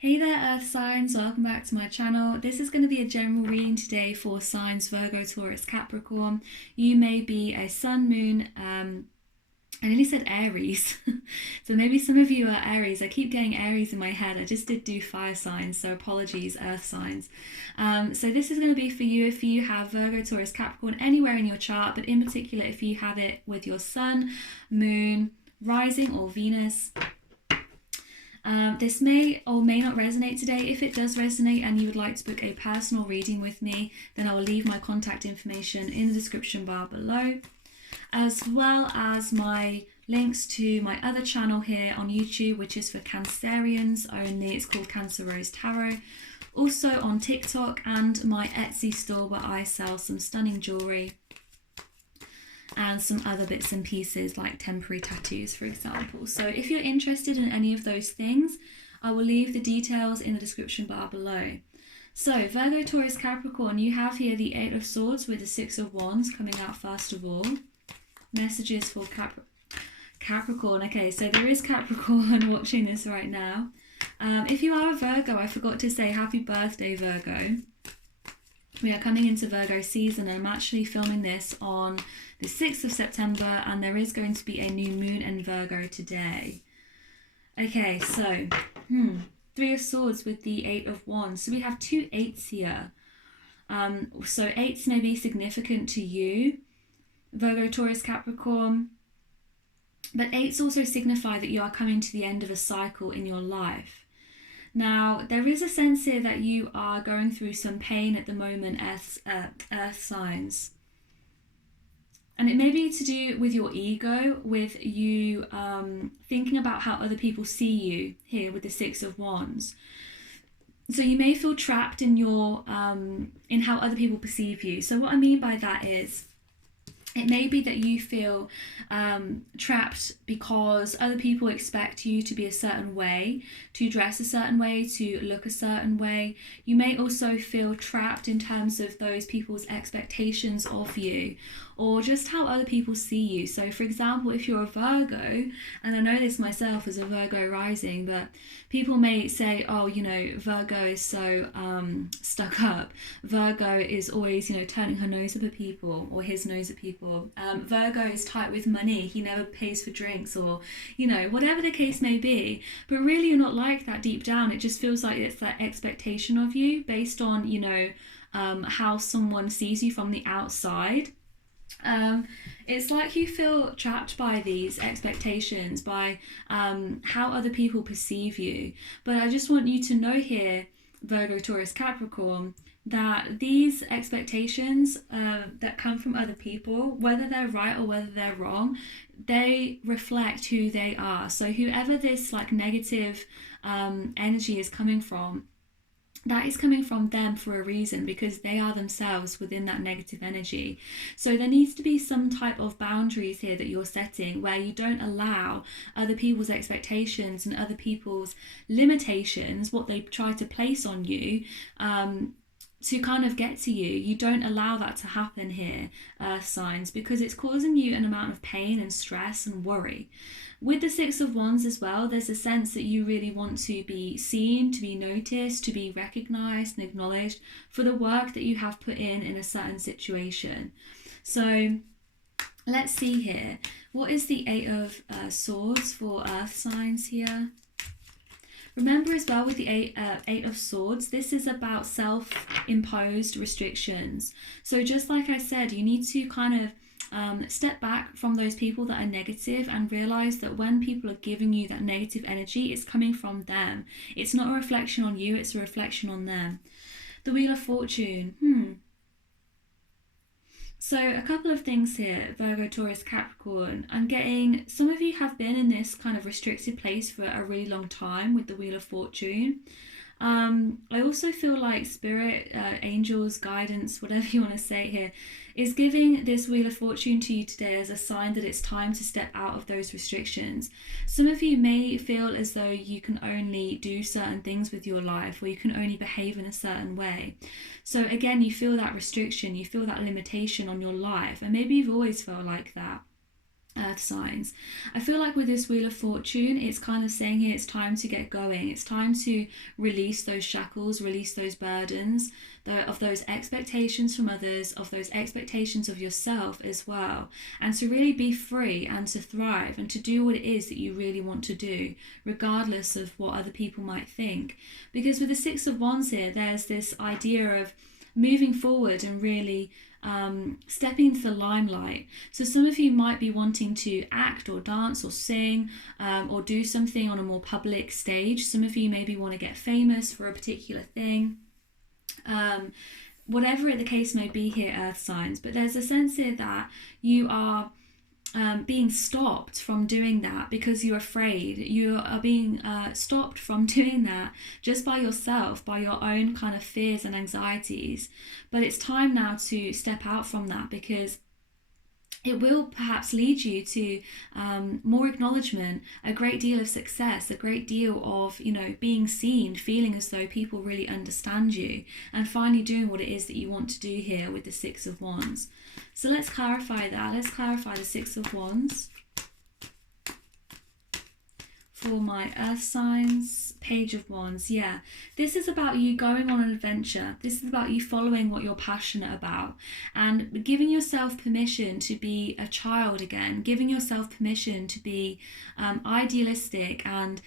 Hey there, Earth signs, welcome back to my channel. This is going to be a general reading today for signs Virgo, Taurus, Capricorn. You may be a sun, moon, I nearly said Aries. So maybe some of you are Aries. I keep getting Aries in my head. I just did do fire signs, so apologies, Earth signs. So this is going to be for you if you have Virgo, Taurus, Capricorn anywhere in your chart, but in particular if you have it with your sun, moon, rising or Venus. This may or may not resonate today. If it does resonate and you would like to book a personal reading with me, then I will leave my contact information in the description bar below, as well as my links to my other channel here on YouTube, which is for Cancerians only. It's called Cancer Rose Tarot. Also on TikTok and my Etsy store where I sell some stunning jewelry and some other bits and pieces like temporary tattoos, for example. So if you're interested in any of those things, I will leave the details in the description bar below. So Virgo, Taurus, Capricorn, you have here the Eight of Swords with the Six of Wands coming out first of all. Messages for Capricorn. Okay, so there is Capricorn watching this right now. If you are a Virgo, I forgot to say happy birthday, Virgo. We are coming into Virgo season, and I'm actually filming this on the 6th of September, and there is going to be a new moon in Virgo today. Okay, so Three of Swords with the Eight of Wands. So we have two eights here. So eights may be significant to you, Virgo, Taurus, Capricorn, but eights also signify that you are coming to the end of a cycle in your life. Now, there is a sense here that you are going through some pain at the moment, Earth signs. And it may be to do with your ego, with you thinking about how other people see you here with the Six of Wands. So you may feel trapped in your in how other people perceive you. So what I mean by that is, it may be that you feel trapped because other people expect you to be a certain way, to dress a certain way, to look a certain way. You may also feel trapped in terms of those people's expectations of you, or just how other people see you. So for example, if you're a Virgo, and I know this myself as a Virgo rising, but people may say, oh, you know, Virgo is so stuck up. Virgo is always, you know, turning her nose up at people, or his nose at people. Virgo is tight with money. He never pays for drinks, or, you know, whatever the case may be. But really you're not like that deep down. It just feels like it's that expectation of you based on, you know, how someone sees you from the outside. It's like you feel trapped by these expectations, by how other people perceive you. But I just want you to know here, Virgo, Taurus, Capricorn, that these expectations that come from other people, whether they're right or whether they're wrong, they reflect who they are. So whoever this like negative energy is coming from, that is coming from them for a reason, because they are themselves within that negative energy. So there needs to be some type of boundaries here that you're setting, where you don't allow other people's expectations and other people's limitations, what they try to place on you, to kind of get to you. You don't allow that to happen here, Earth signs, because it's causing you an amount of pain and stress and worry. With the Six of Wands as well, there's a sense that you really want to be seen, to be noticed, to be recognized and acknowledged for the work that you have put in a certain situation. So let's see here. What is the Eight of Swords for Earth signs here? Remember as well with the Eight of Swords, this is about self-imposed restrictions. So just like I said, you need to kind of step back from those people that are negative and realize that when people are giving you that negative energy, it's coming from them. It's not a reflection on you, it's a reflection on them. The Wheel of Fortune. So a couple of things here, Virgo, Taurus, Capricorn. I'm getting, some of you have been in this kind of restricted place for a really long time with the Wheel of Fortune. I also feel like spirit, angels, guidance, whatever you want to say here, is giving this Wheel of Fortune to you today as a sign that it's time to step out of those restrictions. Some of you may feel as though you can only do certain things with your life, or you can only behave in a certain way. So again, you feel that restriction, you feel that limitation on your life, and maybe you've always felt like that. Earth signs. I feel like with this Wheel of Fortune, it's kind of saying here it's time to get going. It's time to release those shackles, release those burdens, of those expectations from others, of those expectations of yourself as well, and to really be free and to thrive and to do what it is that you really want to do, regardless of what other people might think. Because with the Six of Wands here, there's this idea of moving forward and really stepping into the limelight. So some of you might be wanting to act or dance or sing or do something on a more public stage. Some of you maybe want to get famous for a particular thing. Whatever the case may be here, Earth signs, but there's a sense here that you are being stopped from doing that because you're afraid. You are being stopped from doing that just by yourself, by your own kind of fears and anxieties. But it's time now to step out from that, because it will perhaps lead you to more acknowledgement, a great deal of success, a great deal of, being seen, feeling as though people really understand you, and finally doing what it is that you want to do here with the Six of Wands. So let's clarify that. Let's clarify the Six of Wands for my Earth signs. Page of Wands. Yeah, this is about you going on an adventure. This is about you following what you're passionate about and giving yourself permission to be a child again, giving yourself permission to be idealistic and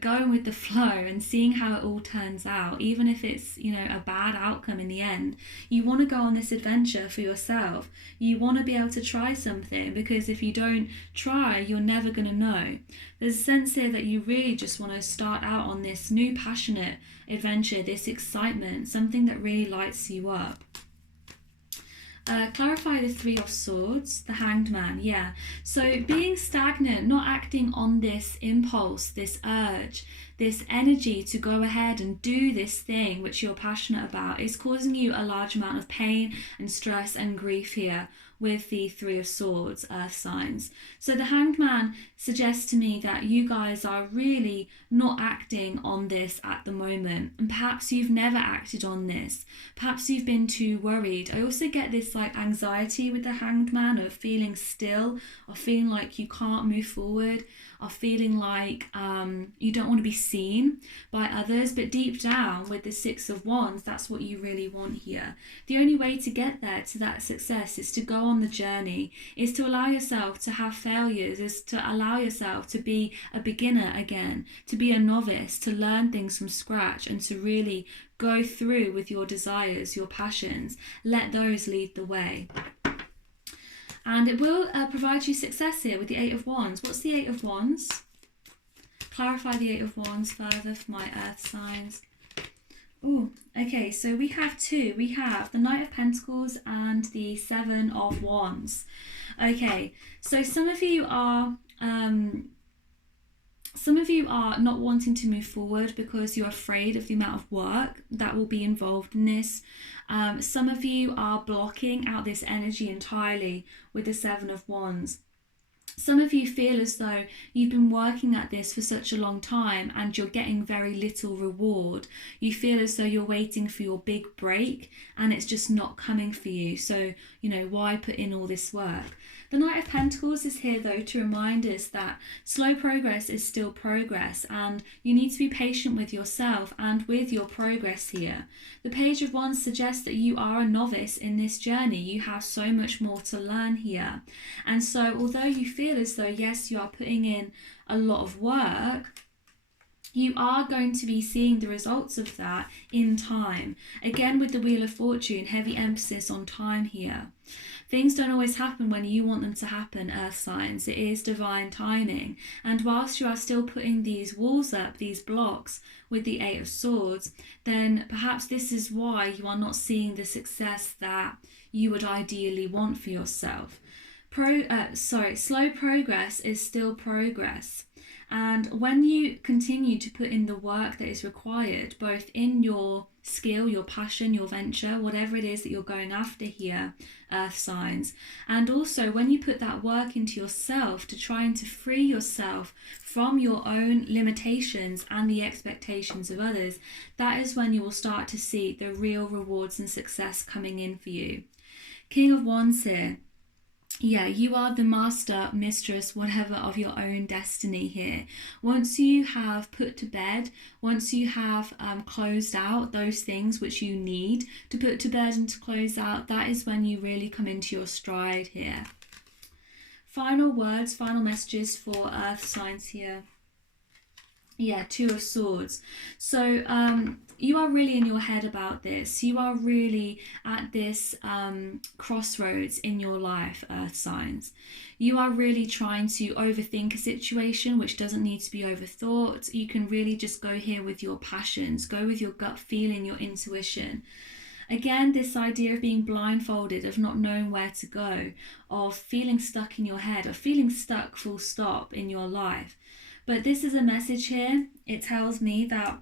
going with the flow and seeing how it all turns out, even if it's a bad outcome in the end. You want to go on this adventure for yourself. You want to be able to try something, because if you don't try, you're never going to know. There's a sense here that you really just want to start out on this new passionate adventure, this excitement, something that really lights you up. Clarify the Three of Swords, the Hanged Man. Yeah, so being stagnant, not acting on this impulse, this urge, this energy to go ahead and do this thing which you're passionate about, is causing you a large amount of pain and stress and grief here with the Three of Swords, Earth signs. So the Hanged Man suggests to me that you guys are really not acting on this at the moment, and perhaps you've never acted on this. Perhaps you've been too worried. I also get this anxiety with the Hanged Man of feeling still, of feeling like you can't move forward, of feeling like you don't want to be seen by others. But deep down with the Six of Wands, that's what you really want here. The only way to get there, to that success, is to go on the journey, is to allow yourself to have failures, is to allow yourself to be a beginner again, to be a novice, to learn things from scratch, and to really go through with your desires, your passions. Let those lead the way. And it will provide you success here with the Eight of Wands. What's the Eight of Wands? Clarify the Eight of Wands further for my Earth signs. Oh, okay, so we have two. We have the Knight of Pentacles and the Seven of Wands. Okay, so some of you are not wanting to move forward because you're afraid of the amount of work that will be involved in this. Some of you are blocking out this energy entirely with the Seven of Wands. Some of you feel as though you've been working at this for such a long time and you're getting very little reward. You feel as though you're waiting for your big break and it's just not coming for you. So, why put in all this work? The Knight of Pentacles is here though to remind us that slow progress is still progress, and you need to be patient with yourself and with your progress here. The Page of Wands suggests that you are a novice in this journey. You have so much more to learn here. And so although you feel as though, yes, you are putting in a lot of work, you are going to be seeing the results of that in time. Again, with the Wheel of Fortune, heavy emphasis on time here. Things don't always happen when you want them to happen, Earth signs. It is divine timing. And whilst you are still putting these walls up, these blocks with the Eight of Swords, then perhaps this is why you are not seeing the success that you would ideally want for yourself. Slow progress is still progress. And when you continue to put in the work that is required, both in your skill, your passion, your venture, whatever it is that you're going after here, Earth signs, and also when you put that work into yourself to trying to free yourself from your own limitations and the expectations of others, that is when you will start to see the real rewards and success coming in for you. King of Wands here. Yeah, you are the master, mistress, whatever, of your own destiny here. Once you have put to bed, once you have closed out those things which you need to put to bed and to close out, that is when you really come into your stride here. Final words, final messages for earth signs here. Yeah, Two of Swords. So you are really in your head about this. You are really at this crossroads in your life, earth signs. You are really trying to overthink a situation which doesn't need to be overthought. You can really just go here with your passions, go with your gut feeling, your intuition. Again, this idea of being blindfolded, of not knowing where to go, of feeling stuck in your head, of feeling stuck full stop in your life. But this is a message here. It tells me that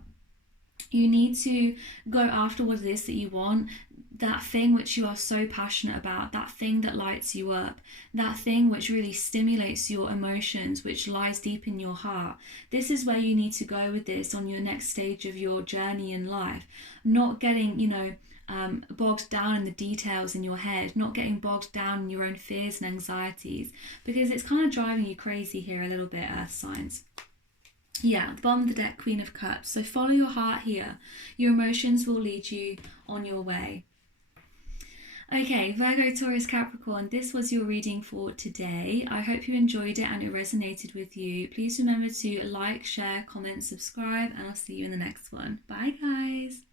you need to go after what it is that you want, that thing which you are so passionate about, that thing that lights you up, that thing which really stimulates your emotions, which lies deep in your heart. This is where you need to go with this on your next stage of your journey in life. Not getting, bogged down in the details in your head, not getting bogged down in your own fears and anxieties, because it's kind of driving you crazy here a little bit, earth signs. Yeah, the bottom of the deck, Queen of Cups. So follow your heart here. Your emotions will lead you on your way. Okay, Virgo, Taurus, Capricorn, this was your reading for today. I hope you enjoyed it and it resonated with you. Please remember to like, share, comment, subscribe, and I'll see you in the next one. Bye, guys.